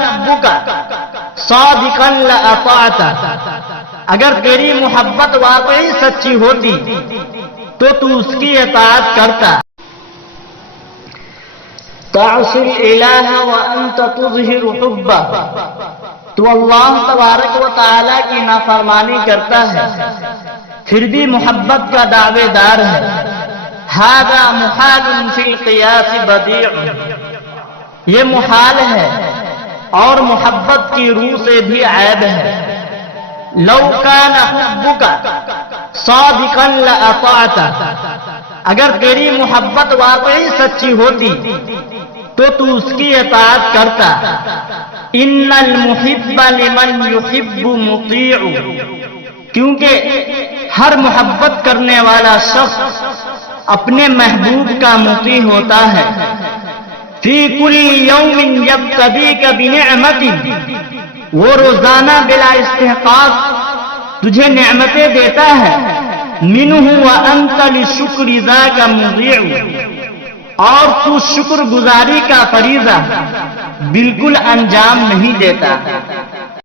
حبک صادقا لأطعته، اگر تیری محبت واقعی سچی ہوتی تو اس کی اطاعت کرتا۔ تعصی الالہ وانت تظہر حبہ، تو اللہ تبارک و تعالی کی نافرمانی کرتا ہے پھر بھی محبت کا دعوے دار ہے۔ ھذا محال فی القیاس بدیع، یہ محال ہے اور محبت کی روح سے بھی عیب ہے۔ لو کان حبک صادقا لأطعته، اگر تیری محبت واقعی سچی ہوتی تو اس کی اطاعت کرتا۔ ان المحب لمن يحب مطیع، کیونکہ ہر محبت کرنے والا شخص اپنے محبوب کا مطیع ہوتا ہے۔ فی کل یوم یبتدیک بنعمت، وہ روزانہ بلا استحقاق تجھے نعمتیں دیتا ہے۔ منہ وانت للشکر ذاک مضیع، اور تو شکر گزاری کا فریضہ بالکل انجام نہیں دیتا۔